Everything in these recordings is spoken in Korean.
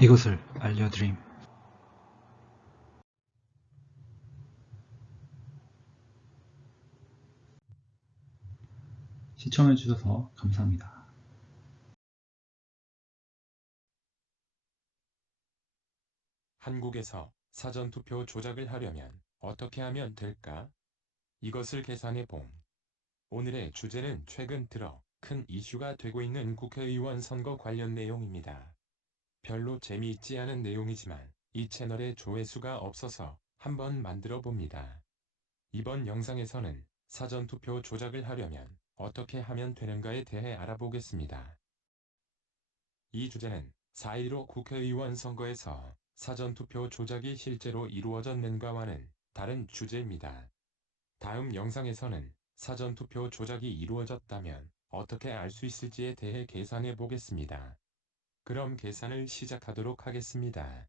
이것을 알려드림. 시청해주셔서 감사합니다. 한국에서 사전투표 조작을 하려면 어떻게 하면 될까? 이것을 계산해 봄. 오늘의 주제는 최근 들어 큰 이슈가 되고 있는 국회의원 선거 관련 내용입니다. 별로 재미있지 않은 내용이지만 이 채널의 조회수가 없어서 한번 만들어 봅니다. 이번 영상에서는 사전투표 조작을 하려면 어떻게 하면 되는가에 대해 알아보겠습니다. 이 주제는 4.15 국회의원 선거에서 사전투표 조작이 실제로 이루어졌는가와는 다른 주제입니다. 다음 영상에서는 사전투표 조작이 이루어졌다면 어떻게 알 수 있을지에 대해 계산해 보겠습니다. 그럼 계산을 시작하도록 하겠습니다.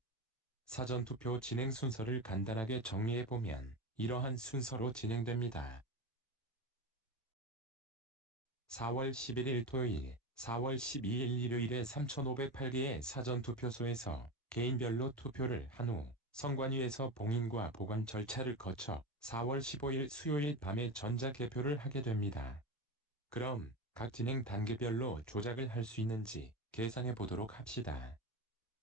사전투표 진행 순서를 간단하게 정리해 보면 이러한 순서로 진행됩니다. 4월 11일 토요일, 4월 12일 일요일에 3,508개의 사전투표소에서 개인별로 투표를 한 후 선관위에서 봉인과 보관 절차를 거쳐 4월 15일 수요일 밤에 전자개표를 하게 됩니다. 그럼 각 진행 단계별로 조작을 할 수 있는지 계산해 보도록 합시다.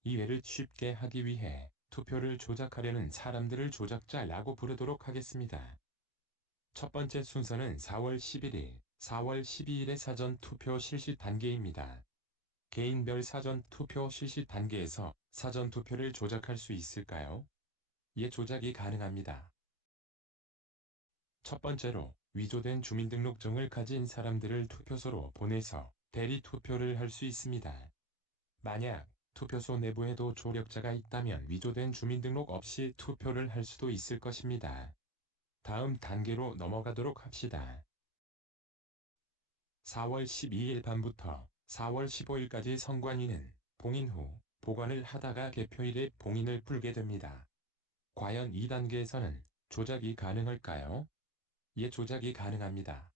이해를 쉽게 하기 위해 투표를 조작하려는 사람들을 조작자라고 부르도록 하겠습니다. 첫 번째 순서는 4월 11일, 4월 12일의 사전 투표 실시 단계입니다. 개인별 사전 투표 실시 단계에서 사전 투표를 조작할 수 있을까요? 예, 조작이 가능합니다. 첫 번째로 위조된 주민등록증을 가진 사람들을 투표소로 보내서 대리 투표를 할 수 있습니다. 만약 투표소 내부에도 조력자가 있다면 위조된 주민등록 없이 투표를 할 수도 있을 것입니다. 다음 단계로 넘어가도록 합시다. 4월 12일 밤부터 4월 15일까지 선관위는 봉인 후 보관을 하다가 개표일에 봉인을 풀게 됩니다. 과연 이 단계에서는 조작이 가능할까요? 예, 조작이 가능합니다.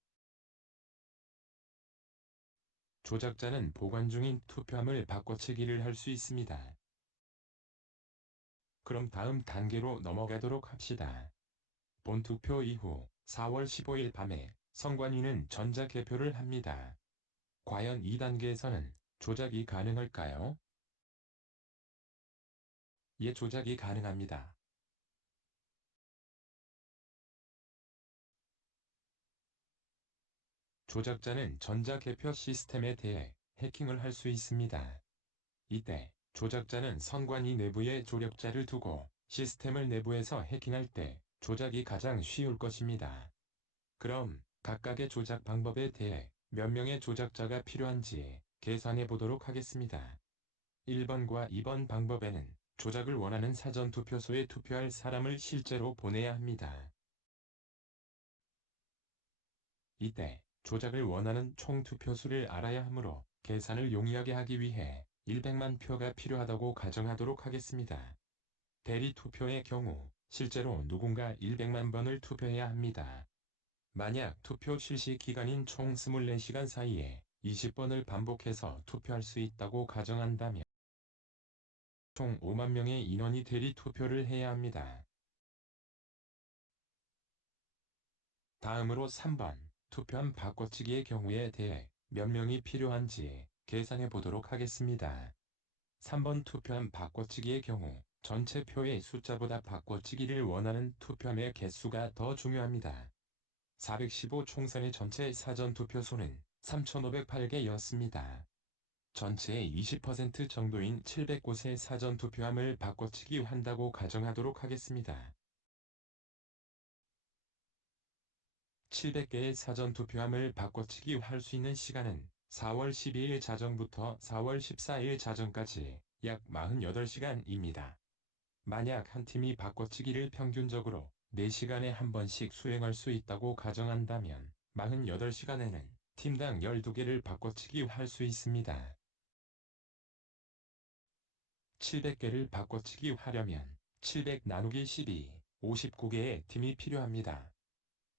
조작자는 보관 중인 투표함을 바꿔치기를 할 수 있습니다. 그럼 다음 단계로 넘어가도록 합시다. 본투표 이후 4월 15일 밤에 선관위는 전자개표를 합니다. 과연 이 단계에서는 조작이 가능할까요? 예, 조작이 가능합니다. 조작자는 전자개표 시스템에 대해 해킹을 할 수 있습니다. 이때 조작자는 선관위 내부에 조력자를 두고 시스템을 내부에서 해킹할 때 조작이 가장 쉬울 것입니다. 그럼 각각의 조작 방법에 대해 몇 명의 조작자가 필요한지 계산해 보도록 하겠습니다. 1번과 2번 방법에는 조작을 원하는 사전투표소에 투표할 사람을 실제로 보내야 합니다. 이때 조작을 원하는 총 투표수를 알아야 하므로 계산을 용이하게 하기 위해 100만 표가 필요하다고 가정하도록 하겠습니다. 대리 투표의 경우 실제로 누군가 100만 번을 투표해야 합니다. 만약 투표 실시 기간인 총 24시간 사이에 20번을 반복해서 투표할 수 있다고 가정한다면 총 5만 명의 인원이 대리 투표를 해야 합니다. 다음으로 3번 투표함 바꿔치기의 경우에 대해 몇 명이 필요한지 계산해 보도록 하겠습니다. 3번 투표함 바꿔치기의 경우 전체 표의 숫자보다 바꿔치기를 원하는 투표함의 개수가 더 중요합니다. 415 총선의 전체 사전투표소는 3,508개였습니다. 전체의 20% 정도인 700곳의 사전투표함을 바꿔치기 한다고 가정하도록 하겠습니다. 700개의 사전투표함을 바꿔치기 할 수 있는 시간은 4월 12일 자정부터 4월 14일 자정까지 약 48시간입니다. 만약 한 팀이 바꿔치기를 평균적으로 4시간에 한 번씩 수행할 수 있다고 가정한다면 48시간에는 팀당 12개를 바꿔치기 할 수 있습니다. 700개를 바꿔치기 하려면 700 나누기 12, 59개의 팀이 필요합니다.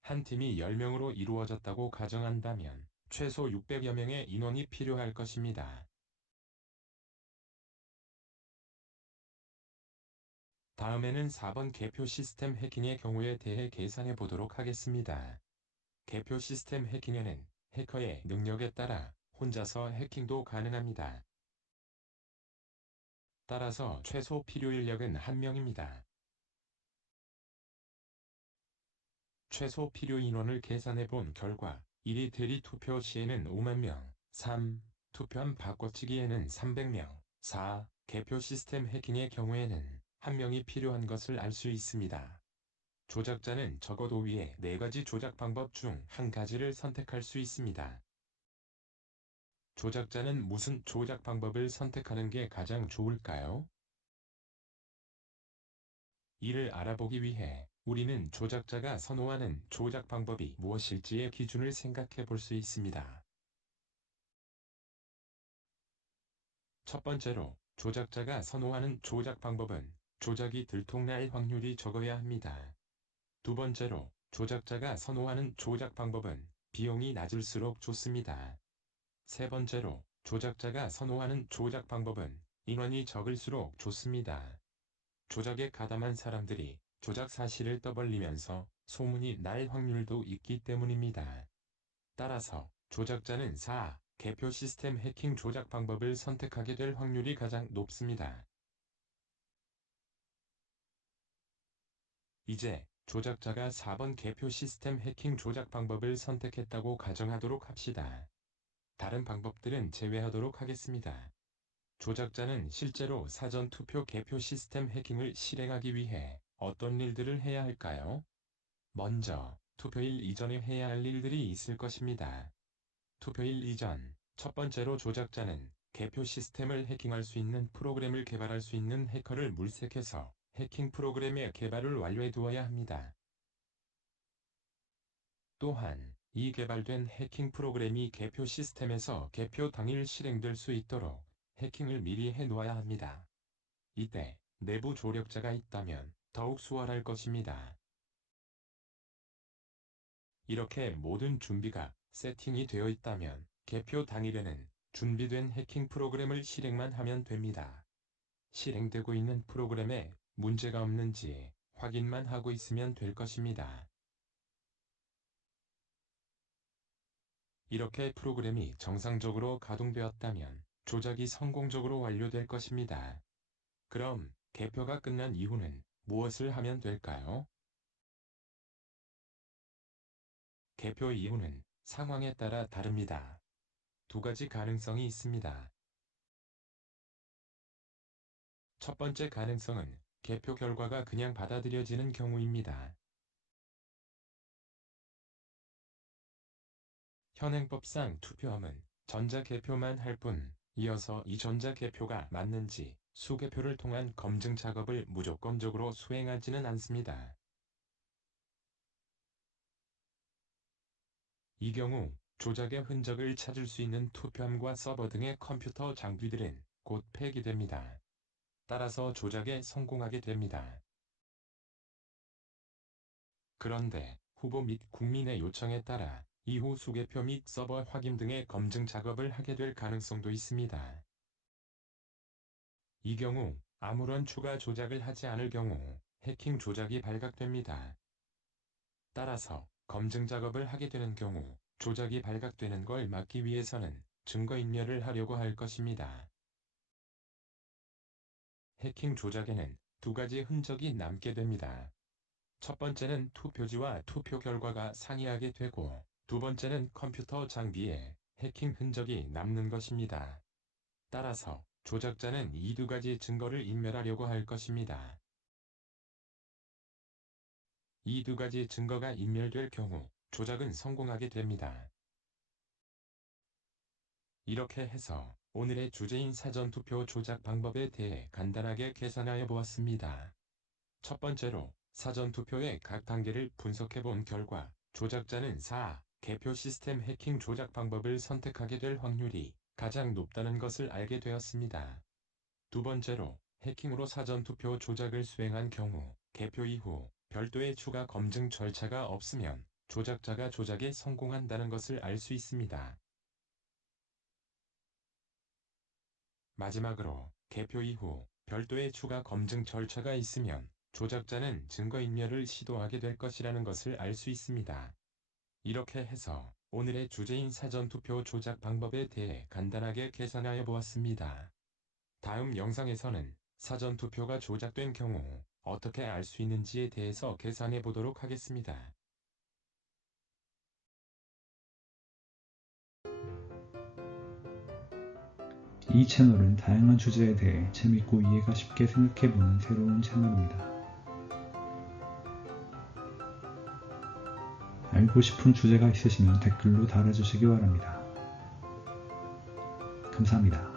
한 팀이 10명으로 이루어졌다고 가정한다면 최소 600여 명의 인원이 필요할 것입니다. 다음에는 4번 개표 시스템 해킹의 경우에 대해 계산해 보도록 하겠습니다. 개표 시스템 해킹에는 해커의 능력에 따라 혼자서 해킹도 가능합니다. 따라서 최소 필요 인력은 1명입니다. 최소 필요 인원을 계산해 본 결과 1위 대리 투표 시에는 5만 명, 3. 투표함 바꿔치기에는 300명, 4. 개표 시스템 해킹의 경우에는 1명이 필요한 것을 알 수 있습니다. 조작자는 적어도 위의 4가지 조작 방법 중 한 가지를 선택할 수 있습니다. 조작자는 무슨 조작 방법을 선택하는 게 가장 좋을까요? 이를 알아보기 위해 우리는 조작자가 선호하는 조작 방법이 무엇일지의 기준을 생각해 볼 수 있습니다. 첫 번째로, 조작자가 선호하는 조작 방법은 조작이 들통날 확률이 적어야 합니다. 두 번째로, 조작자가 선호하는 조작 방법은 비용이 낮을수록 좋습니다. 세 번째로, 조작자가 선호하는 조작 방법은 인원이 적을수록 좋습니다. 조작에 가담한 사람들이 조작 사실을 떠벌리면서 소문이 날 확률도 있기 때문입니다. 따라서 조작자는 4. 개표 시스템 해킹 조작 방법을 선택하게 될 확률이 가장 높습니다. 이제 조작자가 4번 개표 시스템 해킹 조작 방법을 선택했다고 가정하도록 합시다. 다른 방법들은 제외하도록 하겠습니다. 조작자는 실제로 사전투표 개표 시스템 해킹을 실행하기 위해 어떤 일들을 해야 할까요? 먼저, 투표일 이전에 해야 할 일들이 있을 것입니다. 투표일 이전, 첫 번째로 조작자는 개표 시스템을 해킹할 수 있는 프로그램을 개발할 수 있는 해커를 물색해서 해킹 프로그램의 개발을 완료해 두어야 합니다. 또한, 이 개발된 해킹 프로그램이 개표 시스템에서 개표 당일 실행될 수 있도록 해킹을 미리 해 놓아야 합니다. 이때 내부 조력자가 있다면 더욱 수월할 것입니다. 이렇게 모든 준비가 세팅이 되어 있다면 개표 당일에는 준비된 해킹 프로그램을 실행만 하면 됩니다. 실행되고 있는 프로그램에 문제가 없는지 확인만 하고 있으면 될 것입니다. 이렇게 프로그램이 정상적으로 가동되었다면 조작이 성공적으로 완료될 것입니다. 그럼 개표가 끝난 이후는 무엇을 하면 될까요? 개표 이후는 상황에 따라 다릅니다. 두 가지 가능성이 있습니다. 첫 번째 가능성은 개표 결과가 그냥 받아들여지는 경우입니다. 현행법상 투표함은 전자개표만 할 뿐, 이어서 이 전자개표가 맞는지 수개표를 통한 검증 작업을 무조건적으로 수행하지는 않습니다. 이 경우 조작의 흔적을 찾을 수 있는 투표함과 서버 등의 컴퓨터 장비들은 곧 폐기됩니다. 따라서 조작에 성공하게 됩니다. 그런데 후보 및 국민의 요청에 따라 이후 수개표 및 서버 확인 등의 검증 작업을 하게 될 가능성도 있습니다. 이 경우 아무런 추가 조작을 하지 않을 경우 해킹 조작이 발각됩니다. 따라서 검증 작업을 하게 되는 경우 조작이 발각되는 걸 막기 위해서는 증거인멸을 하려고 할 것입니다. 해킹 조작에는 두 가지 흔적이 남게 됩니다. 첫 번째는 투표지와 투표 결과가 상이하게 되고, 두 번째는 컴퓨터 장비에 해킹 흔적이 남는 것입니다. 따라서 조작자는 이 두 가지 증거를 인멸하려고 할 것입니다. 이 두 가지 증거가 인멸될 경우 조작은 성공하게 됩니다. 이렇게 해서 오늘의 주제인 사전투표 조작 방법에 대해 간단하게 계산하여 보았습니다. 첫 번째로 사전투표의 각 단계를 분석해 본 결과 조작자는 4. 개표 시스템 해킹 조작 방법을 선택하게 될 확률이 가장 높다는 것을 알게 되었습니다. 두 번째로 해킹으로 사전투표 조작을 수행한 경우 개표 이후 별도의 추가 검증 절차가 없으면 조작자가 조작에 성공한다는 것을 알 수 있습니다. 마지막으로 개표 이후 별도의 추가 검증 절차가 있으면 조작자는 증거인멸을 시도하게 될 것이라는 것을 알 수 있습니다. 이렇게 해서 오늘의 주제인 사전투표 조작 방법에 대해 간단하게 계산하여 보았습니다. 다음 영상에서는 사전투표가 조작된 경우 어떻게 알 수 있는지에 대해서 계산해 보도록 하겠습니다. 이 채널은 다양한 주제에 대해 재밌고 이해가 쉽게 생각해보는 새로운 채널입니다. 알고 싶은 주제가 있으시면 댓글로 달아주시기 바랍니다. 감사합니다.